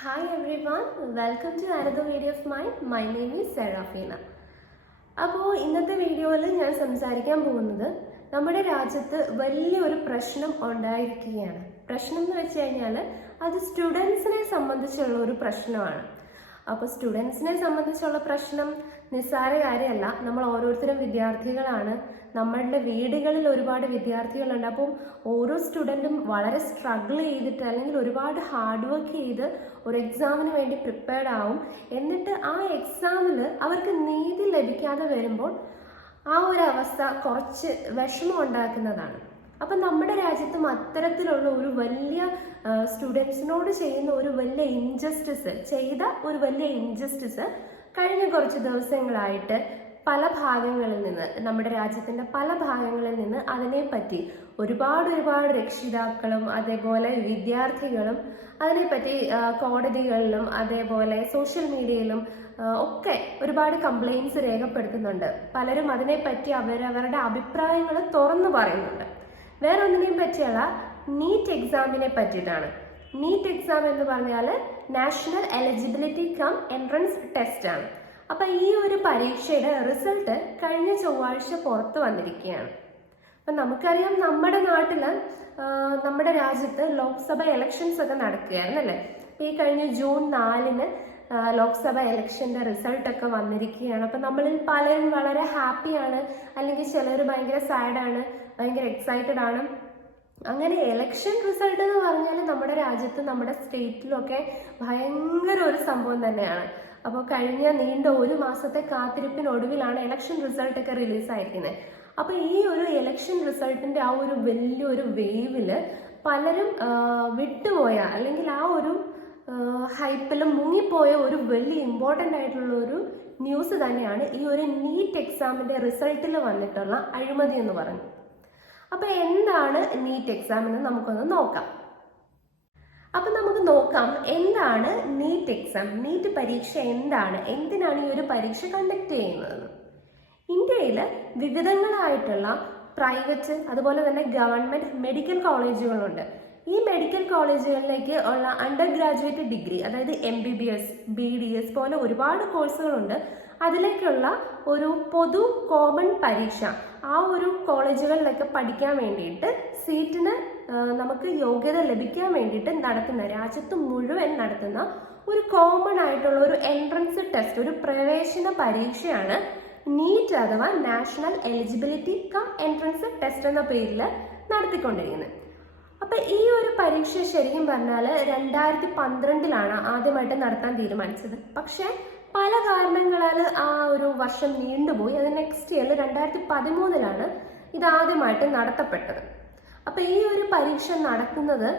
Hi everyone, welcome to another video of mine. My name is Serafina. അപ്പോൾ ഇന്നത്തെ വീഡിയോയിൽ ഞാൻ സംസാരിക്കാൻ പോകുന്നത് നമ്മുടെ രാജ്യത്ത് വലിയൊരു പ്രശ്നം ഉണ്ടായിരിക്കുകയാണ്. പ്രശ്നം എന്ന് വെച്ച് കഴിഞ്ഞാൽ അത് സ്റ്റുഡൻസിനെ സംബന്ധിച്ചുള്ള ഒരു പ്രശ്നമാണ്. അപ്പോൾ സ്റ്റുഡൻസിനെ സംബന്ധിച്ചുള്ള പ്രശ്നം നിസ്സാര കാര്യമല്ല. നമ്മൾ ഓരോരുത്തരും വിദ്യാർത്ഥികളാണ്. നമ്മളുടെ വീടുകളിൽ ഒരുപാട് വിദ്യാർത്ഥികളുണ്ട്. അപ്പം ഓരോ സ്റ്റുഡൻറ്റും വളരെ സ്ട്രഗിൾ ചെയ്തിട്ട് അല്ലെങ്കിൽ ഒരുപാട് ഹാർഡ് വർക്ക് ചെയ്ത് ഒരു എക്സാമിന് വേണ്ടി പ്രിപ്പയർഡ് ആവും. എന്നിട്ട് ആ എക്സാമിൽ അവർക്ക് നീതി ലഭിക്കാതെ വരുമ്പോൾ ആ ഒരു അവസ്ഥ കുറച്ച് വിഷമം ഉണ്ടാക്കുന്നതാണ്. അപ്പം നമ്മുടെ രാജ്യത്തും അത്തരത്തിലുള്ള ഒരു വലിയ സ്റ്റുഡൻസിനോട് ചെയ്യുന്ന ഒരു വലിയ ഇൻജസ്റ്റിസ് കഴിഞ്ഞ കുറച്ച് ദിവസങ്ങളായിട്ട് പല ഭാഗങ്ങളിൽ നിന്ന്, നമ്മുടെ രാജ്യത്തിന്റെ പല ഭാഗങ്ങളിൽ നിന്ന് അതിനെപ്പറ്റി ഒരുപാട് രക്ഷിതാക്കളും അതേപോലെ വിദ്യാർത്ഥികളും അതിനെപ്പറ്റി കോടതികളിലും അതേപോലെ സോഷ്യൽ മീഡിയയിലും ഒക്കെ ഒരുപാട് കംപ്ലൈൻറ്റ്സ് രേഖപ്പെടുത്തുന്നുണ്ട്. പലരും അതിനെപ്പറ്റി അവരവരുടെ അഭിപ്രായങ്ങൾ തുറന്നു പറയുന്നുണ്ട്. വേറെ ഒന്നിനെയും പറ്റിയല്ല, നീറ്റ് എക്സാമിനെ പറ്റിയിട്ടാണ്. നീറ്റ് എക്സാം എന്ന് പറഞ്ഞാൽ national eligibility come entrance test ആണ്. അപ്പൊ ഈ ഒരു പരീക്ഷയുടെ റിസൾട്ട് കഴിഞ്ഞ ചൊവ്വാഴ്ച പുറത്തു വന്നിരിക്കുകയാണ്. അപ്പൊ നമുക്കറിയാം, നമ്മുടെ നാട്ടില് നമ്മുടെ രാജ്യത്ത് ലോക്സഭ ഇലക്ഷൻസ് ഒക്കെ നടക്കുകയായിരുന്നല്ലേ. ഈ കഴിഞ്ഞ ജൂൺ 4 ലോക്സഭ ഇലക്ഷന്റെ റിസൾട്ട് ഒക്കെ വന്നിരിക്കുകയാണ്. അപ്പൊ നമ്മളിൽ പലരും വളരെ ഹാപ്പിയാണ്, അല്ലെങ്കിൽ ചിലർ ഭയങ്കര സാഡാണ്, ഭയങ്കര എക്സൈറ്റഡ് ആണ്. അങ്ങനെ ഇലക്ഷൻ റിസൾട്ട് എന്ന് പറഞ്ഞാൽ നമ്മുടെ രാജ്യത്ത്, നമ്മുടെ സ്റ്റേറ്റിലൊക്കെ ഭയങ്കര ഒരു സംഭവം തന്നെയാണ്. അപ്പോൾ കഴിഞ്ഞ നീണ്ട ഒരു മാസത്തെ കാത്തിരിപ്പിനൊടുവിലാണ് ഇലക്ഷൻ റിസൾട്ട് ഒക്കെ റിലീസായിരിക്കുന്നത്. അപ്പൊ ഈ ഒരു ഇലക്ഷൻ റിസൾട്ടിന്റെ ആ ഒരു വലിയൊരു വേവില് പലരും വിട്ടുപോയ അല്ലെങ്കിൽ ആ ഒരു ഹൈപ്പിലും മുങ്ങിപ്പോയ ഒരു വലിയ ഇമ്പോർട്ടൻ്റ് ആയിട്ടുള്ള ഒരു ന്യൂസ് തന്നെയാണ് ഈ ഒരു നീറ്റ് എക്സാമിന്റെ റിസൾട്ടിൽ വന്നിട്ടുള്ള അഴിമതി എന്ന് പറയുന്നത്. അപ്പൊ എന്താണ് നീറ്റ് എക്സാം എന്ന് നമുക്കൊന്ന് നോക്കാം. എന്താണ് നീറ്റ് എക്സാം, നീറ്റ് പരീക്ഷ എന്താണ്, എന്തിനാണ് ഈ ഒരു പരീക്ഷ കണ്ടക്ട് ചെയ്യുന്നത്? ഇന്ത്യയിൽ വിവിധങ്ങളായിട്ടുള്ള പ്രൈവറ്റ് അതുപോലെ തന്നെ ഗവൺമെന്റ് മെഡിക്കൽ കോളേജുകളുണ്ട്. ഈ മെഡിക്കൽ കോളേജുകളിലേക്ക് ഉള്ള അണ്ടർ ഗ്രാജുവേറ്റ് ഡിഗ്രി, അതായത് MBBS, BDS പോലെ ഒരുപാട് കോഴ്സുകളുണ്ട്. അതിലേക്കുള്ള ഒരു പൊതു കോമൺ പരീക്ഷ ആ ഒരു കോളേജുകളിലൊക്കെ പഠിക്കാൻ വേണ്ടിയിട്ട് സീറ്റിന് നമുക്ക് യോഗ്യത ലഭിക്കാൻ വേണ്ടിയിട്ട് രാജ്യത്ത് മുഴുവൻ നടത്തുന്ന ഒരു കോമൺ ആയിട്ടുള്ള ഒരു എൻട്രൻസ് ടെസ്റ്റ്, ഒരു പ്രവേശന പരീക്ഷയാണ് നീറ്റ് അഥവാ national eligibility come entrance test എന്ന പേരിൽ നടത്തിക്കൊണ്ടിരിക്കുന്നത്. അപ്പൊ ഈ ഒരു പരീക്ഷ ശരിക്കും പറഞ്ഞാൽ 2012 ആദ്യമായിട്ട് നടത്താൻ തീരുമാനിച്ചത്. പക്ഷെ പല കാരണങ്ങളാൽ ആ ഒരു വർഷം നീണ്ടുപോയി. അത് നെക്സ്റ്റ് ഇയർ 2013 ഇത് ആദ്യമായിട്ട് നടത്തപ്പെട്ടത്. അപ്പൊ ഈ ഒരു പരീക്ഷ നടക്കുന്നത്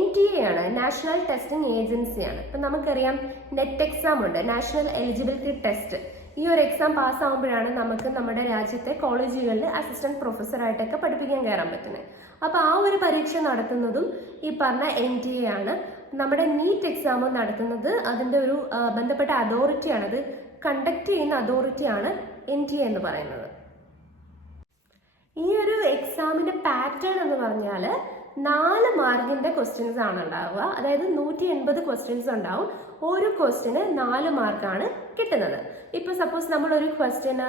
NTA ആണ്, നാഷണൽ ടെസ്റ്റിംഗ് ഏജൻസിയാണ്. ഇപ്പൊ നമുക്കറിയാം, നെറ്റ് എക്സാം ഉണ്ട്, നാഷണൽ എലിജിബിലിറ്റി ടെസ്റ്റ്. ഈ ഒരു എക്സാം പാസ്സാവുമ്പോഴാണ് നമുക്ക് നമ്മുടെ രാജ്യത്തെ കോളേജുകളിൽ അസിസ്റ്റന്റ് പ്രൊഫസറായിട്ടൊക്കെ പഠിപ്പിക്കാൻ കയറാൻ പറ്റുന്നത്. അപ്പൊ ആ ഒരു പരീക്ഷ നടത്തുന്നതും ഈ പറഞ്ഞ NTA ആണ്. നമ്മുടെ നീറ്റ് എക്സാം നടത്തുന്നത് അതിന്റെ ഒരു ബന്ധപ്പെട്ട അതോറിറ്റിയാണ്, അത് കണ്ടക്ട് ചെയ്യുന്ന അതോറിറ്റിയാണ് NTA എന്ന് പറയുന്നത്. ഈ ഒരു എക്സാമിന്റെ പാറ്റേൺ എന്ന് പറഞ്ഞാൽ 4 മാർക്കിന്റെ ക്വസ്റ്റ്യൻസ് ആണ് ഉണ്ടാവുക. അതായത് 180 ക്വസ്റ്റ്യൻസ് ഉണ്ടാവും. ഓരോ ക്വസ്റ്റ്യന് 4 മാർക്കാണ് കിട്ടുന്നത്. ഇപ്പൊ സപ്പോസ് നമ്മൾ ഒരു ക്വസ്റ്റ്യന്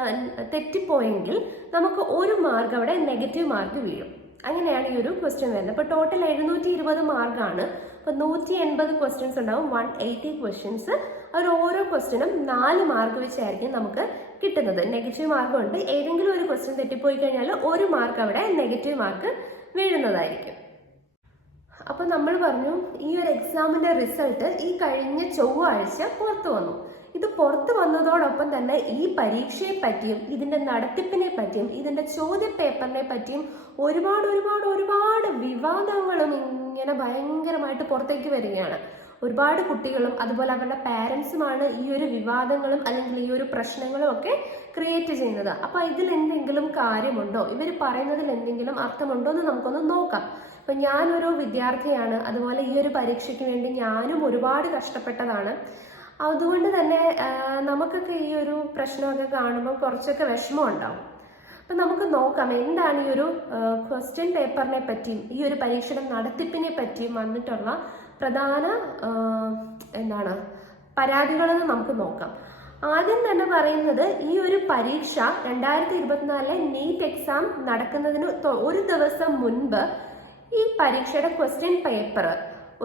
തെറ്റിപ്പോയെങ്കിൽ നമുക്ക് 1 മാർക്ക് അവിടെ നെഗറ്റീവ് മാർക്ക് വീഴും. അങ്ങനെയാണ് ഈ ഒരു ക്വസ്റ്റ്യൻ വരുന്നത്. അപ്പൊ ടോട്ടൽ 720 മാർക്കാണ്. അപ്പൊ 180 ക്വസ്റ്റ്യൻസ് ഉണ്ടാവും, 180 ക്വസ്റ്റ്യൻസ്. അവർ ഓരോ ക്വസ്റ്റ്യനും 4 മാർക്ക് വെച്ചായിരിക്കും നമുക്ക് കിട്ടുന്നത്. നെഗറ്റീവ് മാർക്കും ഉണ്ട്. ഏതെങ്കിലും ഒരു ക്വസ്റ്റ്യൻ തെറ്റിപ്പോയി കഴിഞ്ഞാൽ 1 മാർക്ക് അവിടെ നെഗറ്റീവ് മാർക്ക് വീഴുന്നതായിരിക്കും. അപ്പൊ നമ്മൾ പറഞ്ഞു, ഈ ഒരു എക്സാമിന്റെ റിസൾട്ട് ഈ കഴിഞ്ഞ ചൊവ്വാഴ്ച പുറത്തു വന്നു. ഇത് പുറത്തു വന്നതോടൊപ്പം തന്നെ ഈ പരീക്ഷയെ പറ്റിയും ഇതിന്റെ നടത്തിപ്പിനെ പറ്റിയും ഇതിന്റെ ചോദ്യ പേപ്പറിനെ പറ്റിയും ഒരുപാട് വിവാദങ്ങളും ഇങ്ങനെ ഭയങ്കരമായിട്ട് പുറത്തേക്ക് വരികയാണ്. ഒരുപാട് കുട്ടികളും അതുപോലെ അവരുടെ പാരന്റ്സുമാണ് ഈ ഒരു വിവാദങ്ങളും അല്ലെങ്കിൽ ഈ ഒരു പ്രശ്നങ്ങളും ഒക്കെ ക്രിയേറ്റ് ചെയ്യുന്നത്. അപ്പൊ ഇതിൽ എന്തെങ്കിലും കാര്യമുണ്ടോ, ഇവർ പറയുന്നതിൽ എന്തെങ്കിലും അർത്ഥമുണ്ടോ എന്ന് നമുക്കൊന്ന് നോക്കാം. അപ്പൊ ഞാനൊരു വിദ്യാർത്ഥിയാണ്, അതുപോലെ ഈ ഒരു പരീക്ഷയ്ക്ക് വേണ്ടി ഞാനും ഒരുപാട് കഷ്ടപ്പെട്ടതാണ്. അതുകൊണ്ട് തന്നെ നമുക്കൊക്കെ ഈ ഒരു പ്രശ്നമൊക്കെ കാണുമ്പോൾ കുറച്ചൊക്കെ വിഷമം ഉണ്ടാവും. അപ്പൊ നമുക്ക് നോക്കാം എന്താണ് ഈ ഒരു ക്വസ്റ്റ്യൻ പേപ്പറിനെ പറ്റിയും ഈ ഒരു പരീക്ഷയുടെ നടത്തിപ്പിനെ പറ്റിയും വന്നിട്ടുള്ള പ്രധാന പരാതികളെന്ന് നമുക്ക് നോക്കാം. ആദ്യം തന്നെ പറയുന്നത്, ഈ ഒരു പരീക്ഷ 2024 നീറ്റ് എക്സാം നടക്കുന്നതിന് ഒരു ദിവസം മുൻപ് ഈ പരീക്ഷയുടെ ക്വസ്റ്റ്യൻ പേപ്പർ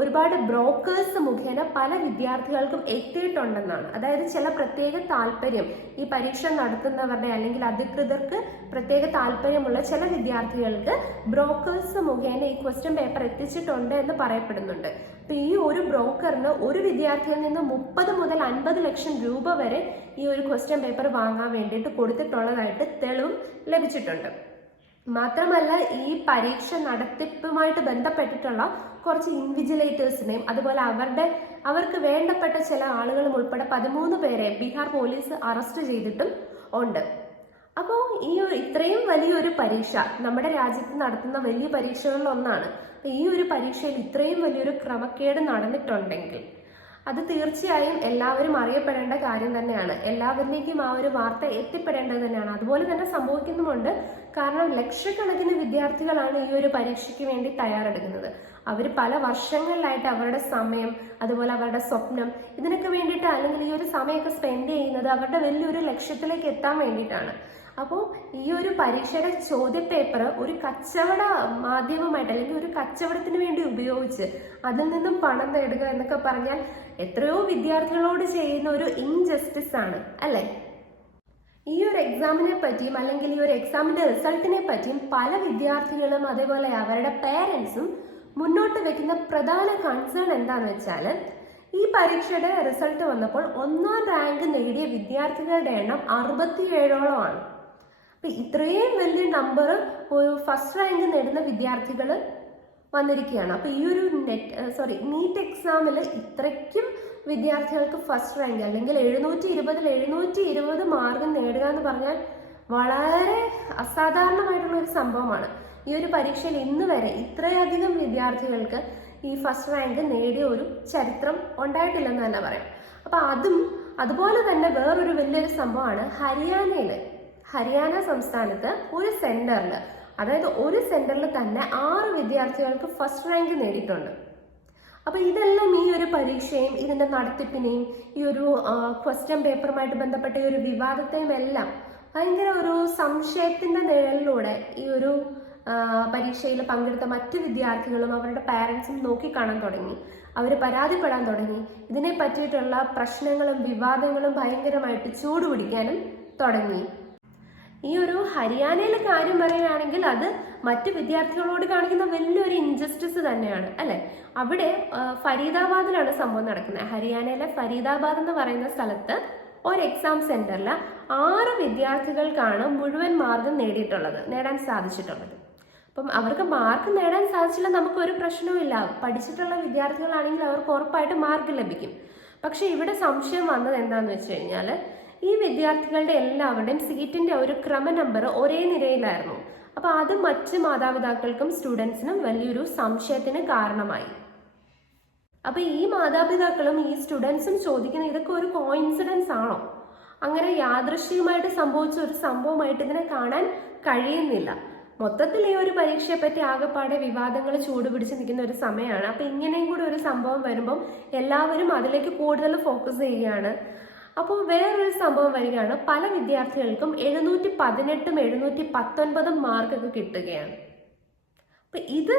ഒരുപാട് ബ്രോക്കേഴ്സ് മുഖേന പല വിദ്യാർത്ഥികൾക്കും എത്തിയിട്ടുണ്ടെന്നാണ്. അതായത് ചില പ്രത്യേക താല്പര്യം ഈ പരീക്ഷ നടത്തുന്നവരുടെ അല്ലെങ്കിൽ അധികൃതർക്ക് പ്രത്യേക താല്പര്യമുള്ള ചില വിദ്യാർത്ഥികൾക്ക് ബ്രോക്കേഴ്സ് മുഖേന ഈ ക്വസ്റ്റ്യൻ പേപ്പർ എത്തിച്ചിട്ടുണ്ട് എന്ന് പറയപ്പെടുന്നുണ്ട്. അപ്പൊ ഈ ഒരു ബ്രോക്കറിന് ഒരു വിദ്യാർത്ഥിയിൽ നിന്ന് 30 മുതൽ 50 ലക്ഷം രൂപ വരെ ഈ ഒരു ക്വസ്റ്റ്യൻ പേപ്പർ വാങ്ങാൻ വേണ്ടിയിട്ട് കൊടുത്തിട്ടുള്ളതായിട്ട് തെളിവും ലഭിച്ചിട്ടുണ്ട്. മാത്രമല്ല, ഈ പരീക്ഷ നടത്തിപ്പുമായിട്ട് ബന്ധപ്പെട്ടിട്ടുള്ള കുറച്ച് ഇൻവിജിലേറ്റേഴ്സിനെയും അതുപോലെ അവർക്ക് വേണ്ടപ്പെട്ട ചില ആളുകളും ഉൾപ്പെടെ 13 പേരെ ബീഹാർ പോലീസ് അറസ്റ്റ് ചെയ്തിട്ടും ഉണ്ട്. അപ്പോൾ ഇത്രയും വലിയൊരു പരീക്ഷ നമ്മുടെ രാജ്യത്ത് നടത്തുന്ന വലിയ പരീക്ഷകളിൽ ഒന്നാണ്. അപ്പൊ ഈ ഒരു പരീക്ഷയിൽ ഇത്രയും വലിയൊരു ക്രമക്കേട് നടന്നിട്ടുണ്ടെങ്കിൽ അത് തീർച്ചയായും എല്ലാവരും അറിയപ്പെടേണ്ട കാര്യം തന്നെയാണ്. എല്ലാവരിലേക്കും ആ ഒരു വാർത്ത എത്തിപ്പെടേണ്ടത് തന്നെയാണ്. അതുപോലെ തന്നെ സംഭവിക്കുന്നുമുണ്ട്. കാരണം ലക്ഷക്കണക്കിന് വിദ്യാർത്ഥികളാണ് ഈ ഒരു പരീക്ഷയ്ക്ക് വേണ്ടി തയ്യാറെടുക്കുന്നത്. അവർ പല വർഷങ്ങളിലായിട്ട് അവരുടെ സമയം അതുപോലെ അവരുടെ സ്വപ്നം ഇതിനൊക്കെ വേണ്ടിയിട്ട് അല്ലെങ്കിൽ ഈ ഒരു സമയമൊക്കെ സ്പെൻഡ് ചെയ്യുന്നത് അവരുടെ വലിയൊരു ലക്ഷ്യത്തിലേക്ക് എത്താൻ വേണ്ടിയിട്ടാണ്. അപ്പോൾ ഈ ഒരു പരീക്ഷയുടെ ചോദ്യപേപ്പർ ഒരു കച്ചവട മാധ്യമമായിട്ട് അല്ലെങ്കിൽ ഒരു കച്ചവടത്തിന് വേണ്ടി ഉപയോഗിച്ച് അതിൽ നിന്നും പണം നേടുക എന്നൊക്കെ പറഞ്ഞാൽ എത്രയോ വിദ്യാർത്ഥികളോട് ചെയ്യുന്ന ഒരു ഇൻജസ്റ്റിസ് ആണ്, അല്ലെ? ഈ ഒരു എക്സാമിനെ പറ്റിയും അല്ലെങ്കിൽ ഈ ഒരു എക്സാമിന്റെ റിസൾട്ടിനെ പറ്റിയും പല വിദ്യാർത്ഥികളും അതേപോലെ അവരുടെ പേരൻസും മുന്നോട്ട് വെക്കുന്ന പ്രധാന കൺസേൺ എന്താന്ന് വെച്ചാൽ, ഈ പരീക്ഷയുടെ റിസൾട്ട് വന്നപ്പോൾ 1ാം റാങ്ക് നേടിയ വിദ്യാർത്ഥികളുടെ എണ്ണം 67ഓളമാണ്. അപ്പൊ ഇത്രയും വലിയ നമ്പർ ഫസ്റ്റ് റാങ്ക് നേടുന്ന വിദ്യാർത്ഥികൾ വന്നിരിക്കുകയാണ്. അപ്പൊ ഈ ഒരു നീറ്റ് എക്സാമിൽ ഇത്രയ്ക്കും വിദ്യാർത്ഥികൾക്ക് ഫസ്റ്റ് റാങ്ക് അല്ലെങ്കിൽ 720 മാർക്ക് നേടുക എന്ന് പറഞ്ഞാൽ വളരെ അസാധാരണമായിട്ടുള്ള ഒരു സംഭവമാണ്. ഈ ഒരു പരീക്ഷയിൽ ഇന്ന് വരെ ഇത്രയധികം വിദ്യാർത്ഥികൾക്ക് ഈ ഫസ്റ്റ് റാങ്ക് നേടിയ ഒരു ചരിത്രം ഉണ്ടായിട്ടില്ലെന്ന് തന്നെ പറയാം. അപ്പൊ അതുപോലെ തന്നെ വേറൊരു വലിയൊരു സംഭവമാണ് ഹരിയാന സംസ്ഥാനത്ത് ഒരു സെന്ററിൽ, അതായത് ഒരു സെന്ററിൽ തന്നെ 6 വിദ്യാർത്ഥികൾക്ക് ഫസ്റ്റ് റാങ്ക് നേടിയിട്ടുണ്ട്. അപ്പൊ ഇതെല്ലാം ഈ ഒരു പരീക്ഷയും ഇതിന്റെ നടത്തിപ്പിനെയും ഈ ഒരു ക്വസ്റ്റ്യൻ പേപ്പറുമായിട്ട് ബന്ധപ്പെട്ട ഈ ഒരു വിവാദത്തെയും എല്ലാം ഭയങ്കര ഒരു സംശയത്തിന്റെ നിഴലിലൂടെ ഈ ഒരു പരീക്ഷയിൽ പങ്കെടുത്ത മറ്റു വിദ്യാർത്ഥികളും അവരുടെ പാരൻസും നോക്കിക്കാണാൻ തുടങ്ങി. അവർ പരാതിപ്പെടാൻ തുടങ്ങി. ഇതിനെ പറ്റിയിട്ടുള്ള പ്രശ്നങ്ങളും വിവാദങ്ങളും ഭയങ്കരമായിട്ട് ചൂടുപിടിക്കാനും തുടങ്ങി. ഈ ഒരു ഹരിയാനയിലെ കാര്യം പറയുകയാണെങ്കിൽ അത് മറ്റു വിദ്യാർത്ഥികളോട് കാണിക്കുന്ന വലിയൊരു ഇൻജസ്റ്റിസ് തന്നെയാണ്, അല്ലെ? അവിടെ ഫരീദാബാദിലാണ് സംഭവം നടക്കുന്നത്. ഹരിയാനയിലെ ഫരീദാബാദ് എന്ന് പറയുന്ന സ്ഥലത്ത് ഒരു എക്സാം സെന്ററിൽ 6 വിദ്യാർത്ഥികൾക്കാണ് മുഴുവൻ മാർക്ക് നേടാൻ സാധിച്ചിട്ടുള്ളത്. അപ്പം അവർക്ക് മാർക്ക് നേടാൻ സാധിച്ചില്ല, നമുക്ക് ഒരു പ്രശ്നവുമില്ല. പഠിച്ചിട്ടുള്ള വിദ്യാർത്ഥികളാണെങ്കിൽ അവർക്ക് ഉറപ്പായിട്ട് മാർക്ക് ലഭിക്കും. പക്ഷെ ഇവിടെ സംശയം വന്നത് എന്താണെന്ന് വെച്ച് കഴിഞ്ഞാൽ, ഈ വിദ്യാർത്ഥികളുടെ എല്ലാവരുടെയും സീറ്റിന്റെ ഒരു ക്രമ നമ്പർ ഒരേ നിരയിലായിരുന്നു. അപ്പൊ അത് മറ്റ് മാതാപിതാക്കൾക്കും സ്റ്റുഡൻസിനും വലിയൊരു സംശയത്തിന് കാരണമായി. അപ്പൊ ഈ മാതാപിതാക്കളും ഈ സ്റ്റുഡൻസും ചോദിക്കുന്ന, ഇതൊക്കെ ഒരു കോയിൻസിഡൻസ് ആണോ? അങ്ങനെ യാദൃശ്ചികമായിട്ട് സംഭവിച്ച ഒരു സംഭവമായിട്ട് ഇതിനെ കാണാൻ കഴിയുന്നില്ല. മൊത്തത്തിൽ ഈ ഒരു പരീക്ഷയെ പറ്റി ആകെപ്പാടെ വിവാദങ്ങൾ ചൂടുപിടിച്ച് നിൽക്കുന്ന ഒരു സമയമാണ്. അപ്പൊ ഇങ്ങനെയും കൂടി ഒരു സംഭവം വരുമ്പം എല്ലാവരും അതിലേക്ക് കൂടുതൽ ഫോക്കസ് ചെയ്യുകയാണ്. അപ്പോൾ വേറൊരു സംഭവം വരികയാണ്, പല വിദ്യാർത്ഥികൾക്കും 718 719 മാർക്കൊക്കെ കിട്ടുകയാണ്. അപ്പൊ ഇത്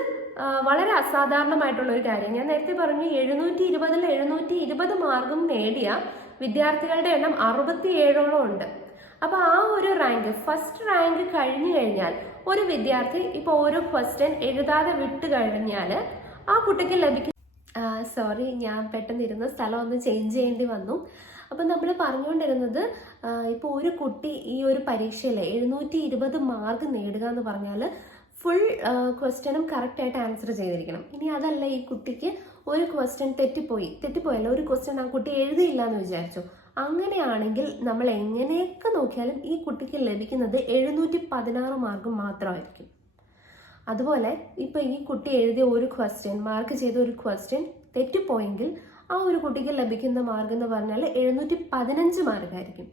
വളരെ അസാധാരണമായിട്ടുള്ള ഒരു കാര്യം. ഞാൻ നേരത്തെ പറഞ്ഞു 720 720 മാർക്കും നേടിയ വിദ്യാർത്ഥികളുടെ എണ്ണം 67ഓളം ഉണ്ട്. അപ്പൊ ആ ഒരു റാങ്ക്, ഫസ്റ്റ് റാങ്ക് കഴിഞ്ഞു കഴിഞ്ഞാൽ ഒരു വിദ്യാർത്ഥി ഇപ്പൊ ഓരോ ക്വസ്റ്റ്യൻ എഴുതാതെ വിട്ട് കഴിഞ്ഞാൽ ആ കുട്ടിക്ക് ലഭിക്കും. ഞാൻ പെട്ടെന്ന് ഇരുന്ന സ്ഥലം ഒന്ന് ചേഞ്ച് ചെയ്യേണ്ടി വന്നു. അപ്പം നമ്മൾ പറഞ്ഞുകൊണ്ടിരുന്നത്, ഇപ്പോൾ ഒരു കുട്ടി ഈ ഒരു പരീക്ഷയിൽ 720 മാർക്ക് നേടുക എന്ന് പറഞ്ഞാൽ ഫുൾ ക്വസ്റ്റ്യനും കറക്റ്റായിട്ട് ആൻസർ ചെയ്തിരിക്കണം. ഇനി അതല്ല, ഈ കുട്ടിക്ക് ഒരു ക്വസ്റ്റ്യൻ തെറ്റിപ്പോയല്ല, ഒരു ക്വസ്റ്റ്യൻ ആ കുട്ടി എഴുതിയില്ല എന്ന് വിചാരിച്ചു. അങ്ങനെയാണെങ്കിൽ നമ്മൾ എങ്ങനെയൊക്കെ നോക്കിയാലും ഈ കുട്ടിക്ക് ലഭിക്കുന്നത് 716 മാർക്ക് മാത്രമായിരിക്കും. അതുപോലെ ഇപ്പൊ ഈ കുട്ടി എഴുതിയ ഒരു ക്വസ്റ്റ്യൻ, മാർക്ക് ചെയ്ത ഒരു ക്വസ്റ്റ്യൻ തെറ്റിപ്പോയെങ്കിൽ ആ ഒരു കുട്ടിക്ക് ലഭിക്കുന്ന മാർക്ക് എന്ന് പറഞ്ഞാൽ 715 മാർക്കായിരിക്കും.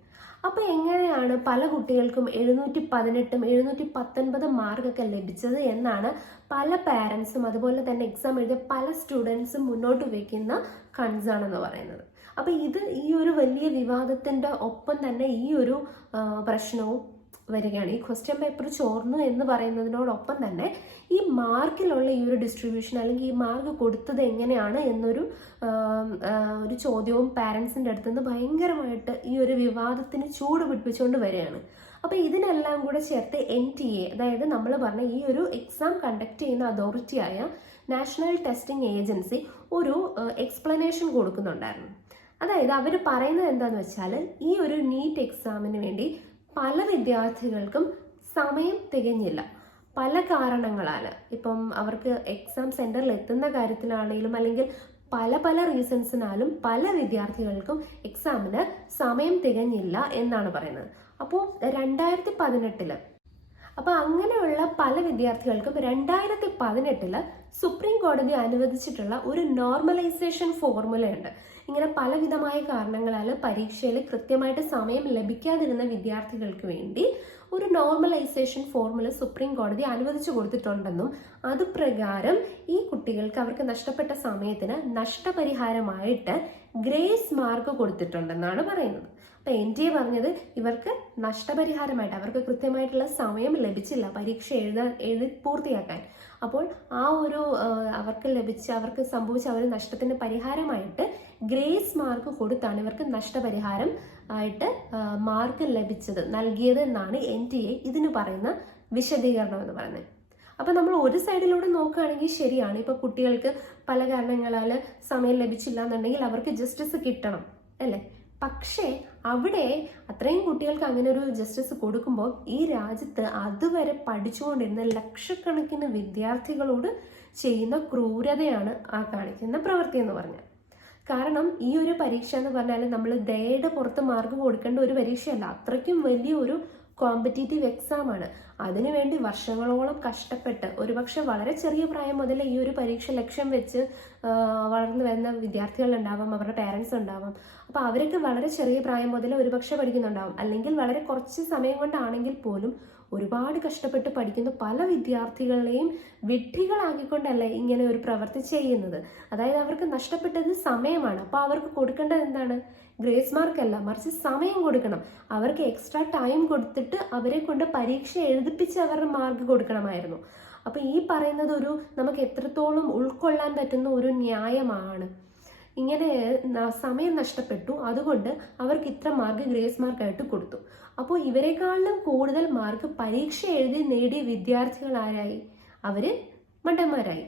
അപ്പൊ എങ്ങനെയാണ് പല കുട്ടികൾക്കും 718 719 മാർക്കൊക്കെ ലഭിച്ചത് എന്നാണ് പല പാരൻസും അതുപോലെ തന്നെ എക്സാം എഴുതിയ പല സ്റ്റുഡൻസും മുന്നോട്ട് വയ്ക്കുന്ന കൺസേൺ എന്ന് പറയുന്നത്. അപ്പോൾ ഈ ഒരു വലിയ വിവാദത്തിൻ്റെ ഒപ്പം തന്നെ ഈ ഒരു പ്രശ്നവും വരികയാണ്. ഈ ക്വസ്റ്റ്യൻ പേപ്പർ ചോർന്നു എന്ന് പറയുന്നതിനോടൊപ്പം തന്നെ ഈ മാർക്കിലുള്ള ഈ ഒരു ഡിസ്ട്രിബ്യൂഷൻ അല്ലെങ്കിൽ ഈ മാർക്ക് കൊടുത്തത് എങ്ങനെയാണ് എന്നൊരു ചോദ്യവും പാരൻസിൻ്റെ അടുത്ത് നിന്ന് ഭയങ്കരമായിട്ട് ഈ ഒരു വിവാദത്തിന് ചൂട് പിടിപ്പിച്ചുകൊണ്ട് വരികയാണ്. അപ്പോൾ ഇതിനെല്ലാം കൂടെ ചേർത്ത് NTA, അതായത് നമ്മൾ പറഞ്ഞ ഈ ഒരു എക്സാം കണ്ടക്ട് ചെയ്യുന്ന അതോറിറ്റിയായ നാഷണൽ ടെസ്റ്റിംഗ് ഏജൻസി ഒരു എക്സ്പ്ലനേഷൻ കൊടുക്കുന്നുണ്ടായിരുന്നു. അതായത് അവർ പറയുന്നത് എന്താണെന്ന് വെച്ചാൽ ഈ ഒരു നീറ്റ് എക്സാമിന് വേണ്ടി പല വിദ്യാർത്ഥികൾക്കും സമയം തികഞ്ഞില്ല പല കാരണങ്ങളാൽ. ഇപ്പം അവർക്ക് എക്സാം സെന്ററിൽ എത്തുന്ന കാര്യത്തിലാണെങ്കിലും അല്ലെങ്കിൽ പല റീസൺസിനാലും പല വിദ്യാർത്ഥികൾക്കും എക്സാമിന് സമയം തികഞ്ഞില്ല എന്നാണ് പറയുന്നത്. അപ്പോൾ 2018 അപ്പോൾ അങ്ങനെയുള്ള പല വിദ്യാർത്ഥികൾക്കും 2018 സുപ്രീം കോടതി അനുവദിച്ചിട്ടുള്ള ഒരു നോർമലൈസേഷൻ ഫോർമുലയുണ്ട്. ഇങ്ങനെ പലവിധമായ കാരണങ്ങളാൽ പരീക്ഷയിൽ കൃത്യമായിട്ട് സമയം ലഭിക്കാതിരുന്ന വിദ്യാർത്ഥികൾക്ക് വേണ്ടി ഒരു നോർമലൈസേഷൻ ഫോർമുല സുപ്രീം കോടതി അനുവദിച്ചു കൊടുത്തിട്ടുണ്ടെന്നും അത് പ്രകാരം ഈ കുട്ടികൾക്ക് അവർക്ക് നഷ്ടപ്പെട്ട സമയത്തിന് നഷ്ടപരിഹാരമായിട്ട് ഗ്രേസ് മാർക്ക് കൊടുത്തിട്ടുണ്ടെന്നാണ് പറയുന്നത്. അപ്പൊ NTA പറഞ്ഞത് ഇവർക്ക് നഷ്ടപരിഹാരമായിട്ട് അവർക്ക് കൃത്യമായിട്ടുള്ള സമയം ലഭിച്ചില്ല പരീക്ഷ എഴുതി പൂർത്തിയാക്കാൻ. അപ്പോൾ ആ ഒരു അവർക്ക് സംഭവിച്ച ഒരു നഷ്ടത്തിന് പരിഹാരമായിട്ട് ഗ്രേസ് മാർക്ക് കൊടുത്താണ് ഇവർക്ക് നഷ്ടപരിഹാരം ആയിട്ട് മാർക്ക് നൽകിയത് എന്നാണ് NTA ഇതിന് പറയുന്ന വിശദീകരണം എന്ന് പറയുന്നത്. അപ്പൊ നമ്മൾ ഒരു സൈഡിലൂടെ നോക്കുകയാണെങ്കിൽ ശരിയാണ്. ഇപ്പൊ കുട്ടികൾക്ക് പല കാരണങ്ങളാൽ സമയം ലഭിച്ചില്ല എന്നുണ്ടെങ്കിൽ അവർക്ക് ജസ്റ്റിസ് കിട്ടണം അല്ലേ. പക്ഷേ അവിടെ അത്രയും കുട്ടികൾക്ക് അങ്ങനെ ഒരു ജസ്റ്റിസ് കൊടുക്കുമ്പോൾ ഈ രാജ്യത്ത് അതുവരെ പഠിച്ചുകൊണ്ടിരുന്ന ലക്ഷക്കണക്കിന് വിദ്യാർത്ഥികളോട് ചെയ്യുന്ന ക്രൂരതയാണ് ആ കാണിക്കുന്ന പ്രവൃത്തി എന്ന് പറഞ്ഞാൽ. കാരണം ഈ ഒരു പരീക്ഷ എന്ന് പറഞ്ഞാൽ നമ്മൾ ദയയുടെ പുറത്ത് മാർക്ക് കൊടുക്കേണ്ട ഒരു പരീക്ഷയല്ല, അത്രയ്ക്കും വലിയ ഒരു കോമ്പറ്റീറ്റീവ് എക്സാം ആണ്. അതിനുവേണ്ടി വർഷങ്ങളോളം കഷ്ടപ്പെട്ട് ഒരുപക്ഷെ വളരെ ചെറിയ പ്രായം മുതൽ ഈ ഒരു പരീക്ഷ ലക്ഷ്യം വെച്ച് വളർന്നു വരുന്ന വിദ്യാർത്ഥികളുണ്ടാവാം, അവരുടെ പേരൻസ് ഉണ്ടാവാം. അപ്പോൾ അവരൊക്കെ വളരെ ചെറിയ പ്രായം മുതൽ ഒരുപക്ഷെ പഠിക്കുന്നുണ്ടാവും, അല്ലെങ്കിൽ വളരെ കുറച്ച് സമയം കൊണ്ടാണെങ്കിൽ പോലും ഒരുപാട് കഷ്ടപ്പെട്ട് പഠിക്കുന്ന പല വിദ്യാർത്ഥികളെയും വിഡ്ഢികളാക്കിക്കൊണ്ടല്ലേ ഇങ്ങനെ ഒരു പ്രവൃത്തി ചെയ്യുന്നത്. അതായത് അവർക്ക് നഷ്ടപ്പെട്ടത് സമയമാണ്. അപ്പോൾ അവർക്ക് കൊടുക്കേണ്ടത് എന്താണ്? ഗ്രേസ് മാർക്ക് അല്ല, മറിച്ച് സമയം കൊടുക്കണം. അവർക്ക് എക്സ്ട്രാ ടൈം കൊടുത്തിട്ട് അവരെ കൊണ്ട് പരീക്ഷ എഴുതിപ്പിച്ച് അവരുടെ മാർക്ക് കൊടുക്കണമായിരുന്നു. അപ്പൊ ഈ പറയുന്നത് നമുക്ക് എത്രത്തോളം ഉൾക്കൊള്ളാൻ പറ്റുന്ന ഒരു ന്യായമാണ്. ഇങ്ങനെ സമയം നഷ്ടപ്പെട്ടു, അതുകൊണ്ട് അവർക്ക് ഇത്ര മാർക്ക് ഗ്രേസ് മാർക്കായിട്ട് കൊടുത്തു. അപ്പോൾ ഇവരെക്കാളിലും കൂടുതൽ മാർക്ക് പരീക്ഷ എഴുതി നേടിയ വിദ്യാർത്ഥികൾ ആരായി? അവര് മണ്ടന്മാരായി.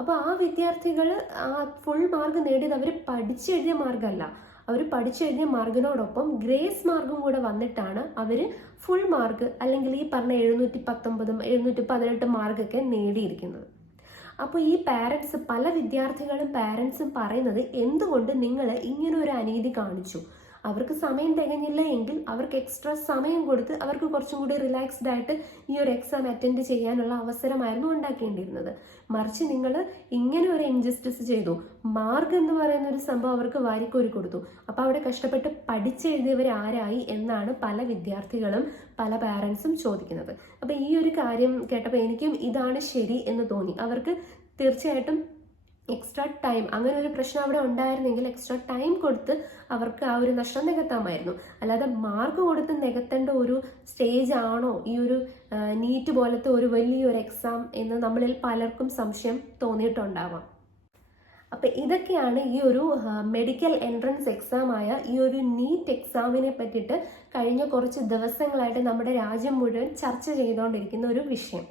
അപ്പോൾ ആ വിദ്യാർത്ഥികൾ ആ ഫുൾ മാർക്ക് നേടിയത് അവർ പഠിച്ചെഴുതിയ മാർക്കല്ല, അവർ പഠിച്ചെഴുതിയ മാർക്കിനോടൊപ്പം ഗ്രേസ് മാർക്കും കൂടെ വന്നിട്ടാണ് അവർ ഫുൾ മാർക്ക് അല്ലെങ്കിൽ ഈ പറഞ്ഞ 719 718 മാർക്കൊക്കെ നേടിയിരിക്കുന്നത്. അപ്പോൾ ഈ പല വിദ്യാർത്ഥികളും പാരൻസും പറയുന്നത് എന്തുകൊണ്ട് നിങ്ങൾ ഇങ്ങനെ ഒരു അനീതി കാണിച്ചു? അവർക്ക് സമയം തികഞ്ഞില്ല എങ്കിൽ അവർക്ക് എക്സ്ട്രാ സമയം കൊടുത്ത് അവർക്ക് കുറച്ചും കൂടി റിലാക്സ്ഡ് ആയിട്ട് ഈ ഒരു എക്സാം അറ്റൻഡ് ചെയ്യാനുള്ള അവസരമായിരുന്നു ഉണ്ടാക്കേണ്ടിയിരുന്നത്. മറിച്ച് നിങ്ങൾ ഇങ്ങനെ ഒരു ഇൻജസ്റ്റിസ് ചെയ്തു. മാർക്ക് എന്ന് പറയുന്ന ഒരു സംഭവം അവർക്ക് വാരിക്കോരി കൊടുത്തു. അപ്പോൾ അവിടെ കഷ്ടപ്പെട്ട് പഠിച്ചെഴുതിയവർ ആരായി എന്നാണ് പല വിദ്യാർത്ഥികളും പല പാരൻസും ചോദിക്കുന്നത്. അപ്പോൾ ഈ ഒരു കാര്യം കേട്ടപ്പോൾ എനിക്കും ഇതാണ് ശരി എന്ന് തോന്നി. അവർക്ക് തീർച്ചയായിട്ടും എക്സ്ട്രാ ടൈം, അങ്ങനെ ഒരു പ്രശ്നം അവിടെ ഉണ്ടായിരുന്നെങ്കിൽ എക്സ്ട്രാ ടൈം കൊടുത്ത് അവർക്ക് ആ ഒരു നഷ്ടം നികത്താമായിരുന്നു. അല്ലാതെ മാർക്ക് കൊടുത്ത് നികത്തേണ്ട ഒരു സ്റ്റേജ് ആണോ ഈ ഒരു നീറ്റ് പോലത്തെ ഒരു വലിയൊരു എക്സാം എന്ന് നമ്മളിൽ പലർക്കും സംശയം തോന്നിയിട്ടുണ്ടാവാം. അപ്പം ഇതൊക്കെയാണ് ഈ ഒരു മെഡിക്കൽ എൻട്രൻസ് എക്സാം ആയ ഈ ഒരു നീറ്റ് എക്സാമിനെ പറ്റിയിട്ട് കഴിഞ്ഞ കുറച്ച് ദിവസങ്ങളായിട്ട് നമ്മുടെ രാജ്യം മുഴുവൻ ചർച്ച ചെയ്തുകൊണ്ടിരിക്കുന്ന ഒരു വിഷയം.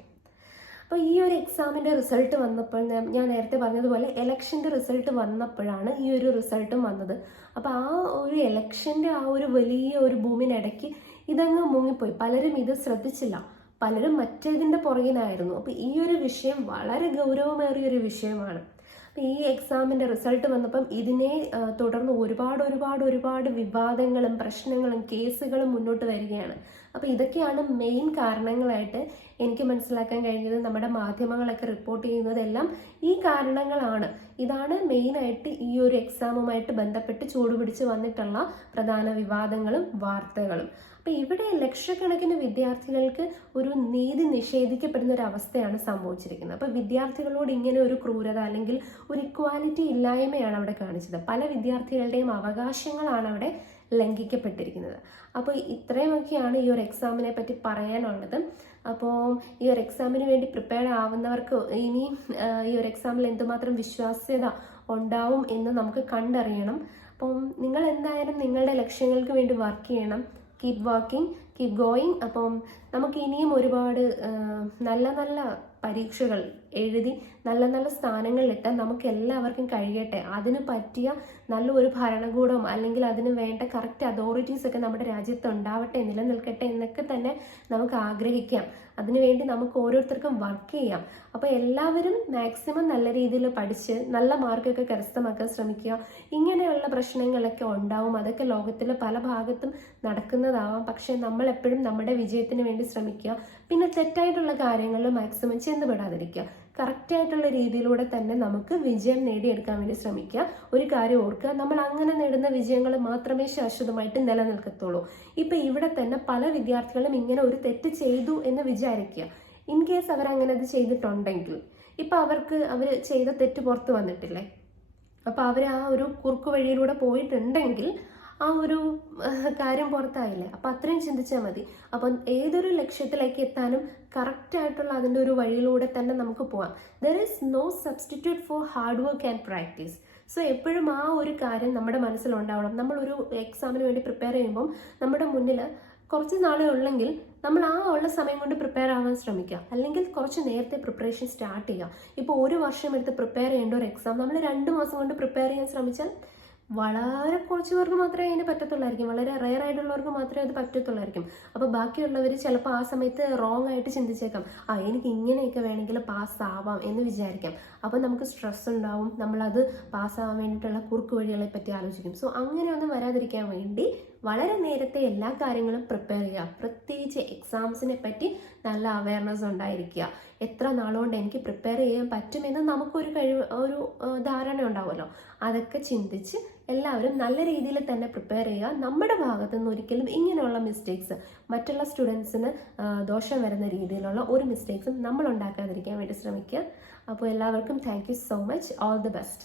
അപ്പോൾ ഈ ഒരു എക്സാമിൻ്റെ റിസൾട്ട് വന്നപ്പോൾ ഞാൻ നേരത്തെ പറഞ്ഞതുപോലെ ഇലക്ഷൻ്റെ റിസൾട്ട് വന്നപ്പോഴാണ് ഈ ഒരു റിസൾട്ടും വന്നത്. അപ്പോൾ ആ ഒരു ഇലക്ഷൻ്റെ ആ ഒരു വലിയ ഒരു ബൂമിനിടയ്ക്ക് ഇതങ്ങ് മുങ്ങിപ്പോയി. പലരും ഇത് ശ്രദ്ധിച്ചില്ല, പലരും മറ്റേതിൻ്റെ പുറകിലായിരുന്നു. അപ്പോൾ ഈ ഒരു വിഷയം വളരെ ഗൗരവമേറിയൊരു വിഷയമാണ്. അപ്പോൾ ഈ എക്സാമിൻ്റെ റിസൾട്ട് വന്നപ്പം ഇതിനെ തുടർന്ന് ഒരുപാട് വിവാദങ്ങളും പ്രശ്നങ്ങളും കേസുകളും മുന്നോട്ട് വരികയാണ്. അപ്പോൾ ഇതൊക്കെയാണ് മെയിൻ കാരണങ്ങളായിട്ട് എനിക്ക് മനസ്സിലാക്കാൻ കഴിഞ്ഞത്. നമ്മുടെ മാധ്യമങ്ങളൊക്കെ റിപ്പോർട്ട് ചെയ്യുന്നതെല്ലാം ഈ കാരണങ്ങളാണ്. ഇതാണ് മെയിനായിട്ട് ഈ ഒരു എക്സാമുമായിട്ട് ബന്ധപ്പെട്ട് ചൂടുപിടിച്ച് വന്നിട്ടുള്ള പ്രധാന വിവാദങ്ങളും വാർത്തകളും. അപ്പം ഇവിടെ ലക്ഷക്കണക്കിന് വിദ്യാർത്ഥികൾക്ക് ഒരു നീതി നിഷേധിക്കപ്പെടുന്ന ഒരു അവസ്ഥയാണ് സംഭവിച്ചിരിക്കുന്നത്. അപ്പം വിദ്യാർത്ഥികളോട് ഇങ്ങനെ ഒരു ക്രൂരത അല്ലെങ്കിൽ ഒരു ഇക്വാലിറ്റി ഇല്ലായ്മയാണ് അവിടെ കാണിച്ചത്. പല വിദ്യാർത്ഥികളുടെയും അവകാശങ്ങളാണ് അവിടെ ലംഘിക്കപ്പെട്ടിരിക്കുന്നത്. അപ്പോൾ ഇത്രയുമൊക്കെയാണ് ഈ ഒരു എക്സാമിനെ പറ്റി പറയാനുള്ളത്. അപ്പോൾ ഈ ഒരു എക്സാമിന് വേണ്ടി പ്രിപ്പയർ ആവുന്നവർക്ക് ഇനി ഈ ഒരു എക്സാമിൽ എന്തുമാത്രം വിശ്വാസ്യത ഉണ്ടാവും എന്ന് നമുക്ക് കണ്ടറിയണം. അപ്പം നിങ്ങൾ എന്തായാലും നിങ്ങളുടെ ലക്ഷ്യങ്ങൾക്ക് വേണ്ടി വർക്ക് ചെയ്യണം. Keep working, keep going. അപ്പം നമുക്ക് ഇനിയും ഒരുപാട് നല്ല നല്ല പരീക്ഷകൾ എഴുതി നല്ല നല്ല സ്ഥാനങ്ങളിലെത്താൻ നമുക്ക് എല്ലാവർക്കും കഴിയട്ടെ. അതിന് പറ്റിയ നല്ലൊരു ഭരണകൂടം അല്ലെങ്കിൽ അതിന് വേണ്ട കറക്റ്റ് അതോറിറ്റീസ് ഒക്കെ നമ്മുടെ രാജ്യത്ത് ഉണ്ടാവട്ടെ, നിലനിൽക്കട്ടെ എന്നൊക്കെ തന്നെ നമുക്ക് ആഗ്രഹിക്കാം. അതിനുവേണ്ടി നമുക്ക് ഓരോരുത്തർക്കും വർക്ക് ചെയ്യാം. അപ്പോൾ എല്ലാവരും മാക്സിമം നല്ല രീതിയിൽ പഠിച്ച് നല്ല മാർക്കൊക്കെ കരസ്ഥമാക്കാൻ ശ്രമിക്കുക. ഇങ്ങനെയുള്ള പ്രശ്നങ്ങളൊക്കെ ഉണ്ടാവും, അതൊക്കെ ലോകത്തിലെ പല ഭാഗത്തും നടക്കുന്നതാവാം. പക്ഷെ നമ്മൾ എപ്പോഴും നമ്മുടെ വിജയത്തിന് വേണ്ടി ശ്രമിക്കുക. പിന്നെ തെറ്റായിട്ടുള്ള കാര്യങ്ങളിൽ മാക്സിമം ചെന്നുപെടാതിരിക്കുക. കറക്റ്റായിട്ടുള്ള രീതിയിലൂടെ തന്നെ നമുക്ക് വിജയം നേടിയെടുക്കാൻ വേണ്ടി ശ്രമിക്കുക. ഒരു കാര്യം ഓർക്കുക, നമ്മൾ അങ്ങനെ നേടുന്ന വിജയങ്ങൾ മാത്രമേ ശാശ്വതമായിട്ട് നിലനിൽക്കത്തുള്ളൂ. ഇപ്പൊ ഇവിടെ തന്നെ പല വിദ്യാർത്ഥികളും ഇങ്ങനെ ഒരു തെറ്റ് ചെയ്തു എന്ന് വിചാരിക്കുക. ഇൻ കേസ് അവരങ്ങനെ അത് ചെയ്തിട്ടുണ്ടെങ്കിൽ ഇപ്പൊ അവർ ചെയ്ത തെറ്റ് പുറത്ത് വന്നിട്ടില്ലേ, അപ്പൊ അവർ ആ ഒരു കുറുക്കു വഴിയിലൂടെ പോയിട്ടുണ്ടെങ്കിൽ ആ ഒരു കാര്യം പുറത്തായില്ലേ. അപ്പം അത്രയും ചിന്തിച്ചാൽ മതി. അപ്പം ഏതൊരു ലക്ഷ്യത്തിലേക്ക് എത്താനും കറക്റ്റായിട്ടുള്ള അതിൻ്റെ ഒരു വഴിയിലൂടെ തന്നെ നമുക്ക് പോകാം. There is no substitute for hard work and practice. So എപ്പോഴും ആ ഒരു കാര്യം നമ്മുടെ മനസ്സിലുണ്ടാവണം. നമ്മളൊരു എക്സാമിന് വേണ്ടി പ്രിപ്പയർ ചെയ്യുമ്പം നമ്മുടെ മുന്നിൽ കുറച്ച് നാളെ ഉള്ളെങ്കിൽ നമ്മൾ ആ ഉള്ള സമയം കൊണ്ട് പ്രിപ്പയർ ആവാൻ ശ്രമിക്കുക. അല്ലെങ്കിൽ കുറച്ച് നേരത്തെ പ്രിപ്പറേഷൻ സ്റ്റാർട്ട് ചെയ്യുക. ഇപ്പോൾ ഒരു വർഷം എടുത്ത് പ്രിപ്പയർ ചെയ്യേണ്ട ഒരു എക്സാം നമ്മൾ 2 മാസം കൊണ്ട് പ്രിപ്പയർ ചെയ്യാൻ ശ്രമിച്ചാൽ വളരെ കുറച്ച് പേർക്ക് മാത്രമേ അതിന് പറ്റത്തുള്ളായിരിക്കും. വളരെ റെയർ ആയിട്ടുള്ളവർക്ക് മാത്രമേ അത് പറ്റത്തുള്ളായിരിക്കും. അപ്പോൾ ബാക്കിയുള്ളവർ ചിലപ്പോൾ ആ സമയത്ത് റോങ് ആയിട്ട് ചിന്തിച്ചേക്കാം, എനിക്ക് ഇങ്ങനെയൊക്കെ വേണമെങ്കിൽ പാസ്സാവാം എന്ന് വിചാരിക്കാം. അപ്പോൾ നമുക്ക് സ്ട്രെസ് ഉണ്ടാവും, നമ്മളത് പാസ്സാവാൻ വേണ്ടിയിട്ടുള്ള കുറുക്ക് വഴികളെ പറ്റി ആലോചിക്കും. സോ അങ്ങനെയൊന്നും വരാതിരിക്കാൻ വേണ്ടി വളരെ നേരത്തെ എല്ലാ കാര്യങ്ങളും പ്രിപ്പയർ ചെയ്യുക. പ്രത്യേകിച്ച് എക്സാംസിനെ പറ്റി നല്ല അവയർനെസ് ഉണ്ടായിരിക്കുക. എത്ര നാളുകൊണ്ട് എനിക്ക് പ്രിപ്പയർ ചെയ്യാൻ പറ്റുമെന്ന് നമുക്കൊരു ഒരു ധാരണ ഉണ്ടാവുമല്ലോ. അതൊക്കെ ചിന്തിച്ച് എല്ലാവരും നല്ല രീതിയിൽ തന്നെ പ്രിപ്പയർ ചെയ്യുക. നമ്മുടെ ഭാഗത്തു നിന്ന് ഒരിക്കലും ഇങ്ങനെയുള്ള മിസ്റ്റേക്സ് മറ്റുള്ള സ്റ്റുഡൻസിന് ദോഷം വരുന്ന രീതിയിലുള്ള ഒരു മിസ്റ്റേക്സും നമ്മൾ ഉണ്ടാക്കാതിരിക്കാൻ വേണ്ടി ശ്രമിക്കുക. അപ്പോൾ എല്ലാവർക്കും thank you so much. All the best.